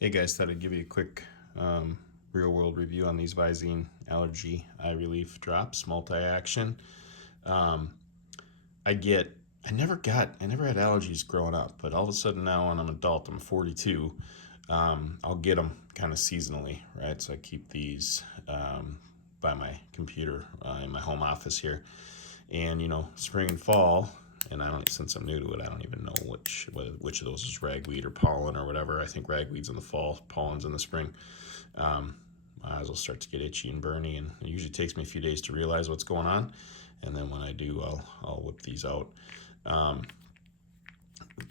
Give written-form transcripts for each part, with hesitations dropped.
Hey guys, thought I'd give you a quick real world review on these Visine Allergy Eye Relief drops, multi-action. Um, I get, I never had allergies growing up, but all of a sudden now when I'm an adult, I'm 42, I'll get them kind of seasonally, right? So I keep these by my computer in my home office here. And spring and fall, and I don't, since I'm new to it, I don't even know which of those is ragweed or pollen or whatever. I think ragweed's in the fall, pollen's in the spring. My eyes will start to get itchy and burny, and it usually takes me a few days to realize what's going on. And then when I do, I'll whip these out. Um,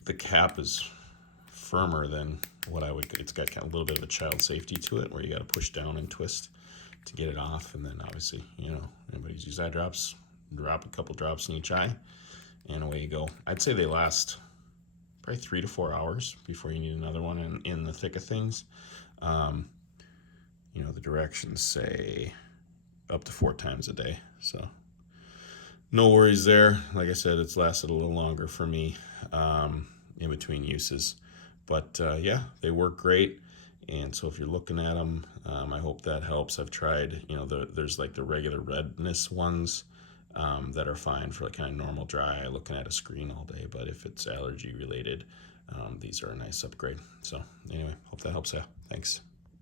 the cap is firmer than what I would. It's got kind of a little bit of a child safety to it, where you got to push down and twist to get it off. And then obviously, anybody's used eye drops, drop a couple drops in each eye, and away you go. I'd say they last probably 3 to 4 hours before you need another one in the thick of things. The directions say up to 4 times a day, so no worries there. Like I said, it's lasted a little longer for me in between uses, but yeah, they work great. And so if you're looking at them, I hope that helps. I've tried, there's like the regular redness ones that are fine for like kind of normal dry eye, looking at a screen all day. But if it's allergy related, these are a nice upgrade. So anyway, hope that helps out. Thanks.